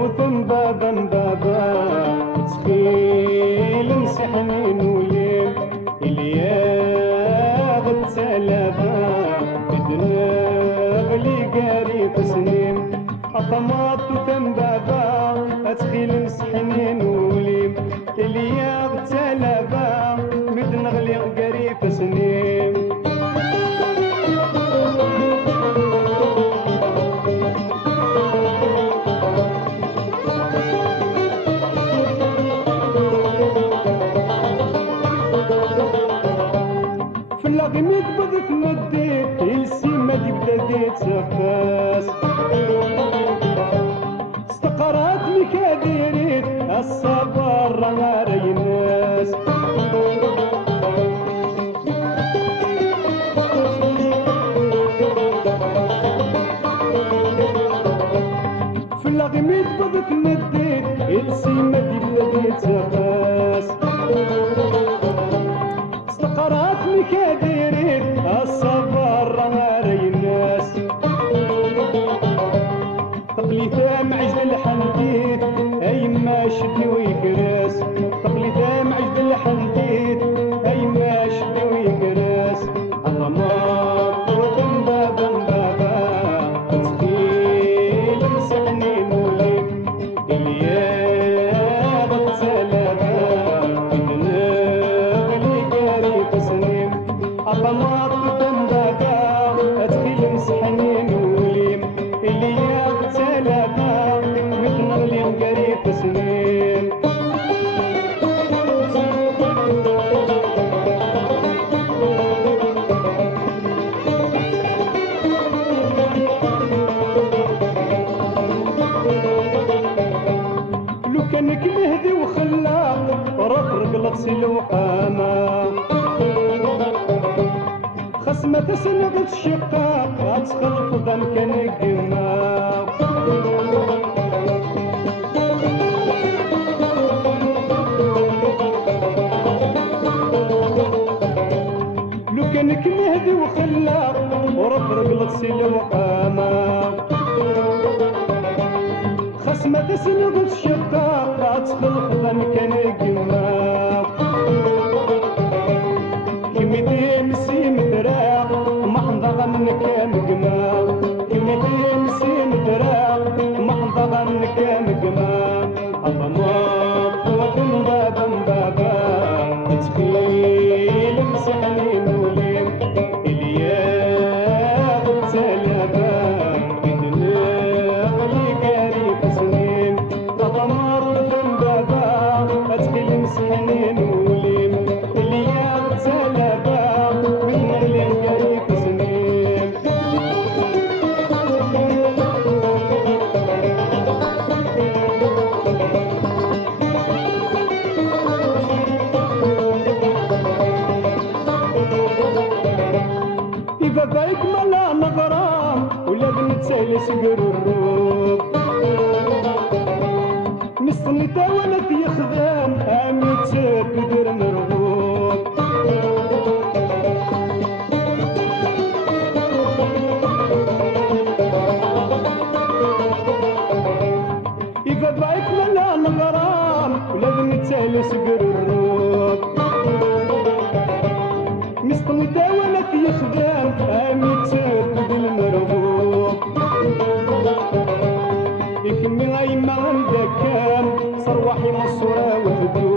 وثم بابا بابا تسخيل مسحنين وليل الياغ التلابا بدنا غلي قريب سنين أطماط وثم بابا تسخيل مسحنين وليل الياغ التلابا بدنا غلي قريب سنين غميت بضيف مديت السيما دي بدات سفاس استقرات مكاديريت الصبر غاري ناس في الغميت بضيف مديت السيما دي بدات سفاس استقرات مكاديريت الصبر غاري الناس تقليثا معجد الحنتيت اي ما شدني ويكراس تقليثا معجد الحنتيت اي ما شدني ويكراس الرماد وثم بابا بابا تسخيل مسحني مولي الياغ التلابا بدنا غلي قريب سنين الرماد وثم بابا تسخيل مسحني مولي الياغ التلابا بدنا غلي قريب سنين لو كانك مهدي وخلاق رفرق لطسي الوقامة خصمة تسلق الشقاق تخلف ظن كان قماق لو كانك مهدي وخلاق ورفرق لطسي الوقامة خصمة تسلق الشقاق تخلف ظن كان قماق كميتي مسي مدراق محضغ منك مقماق كميتي مسي مدراق محضغ منك مقماق الضماق وثم بابا بابا تسخيل مسحني مولي الياغ التلابا بدنا غلي قريب سنين الضماق وثم بابا تسخيل مسحني مولي الياغ التلابا بدنا غلي قريب سنين إذا ذاك ملا نغرام ولا بنتسالي سقر الروب نستني تاولت يخدم عامي تساد بدر مرغوب إذا ذاك ملا نغرام ولا بنتسالي سقر الروب نستني تاولت يخدم عامي تساد بدر مرغوب يكمل أي ما عندك كان صرواحي مصورة وهدوء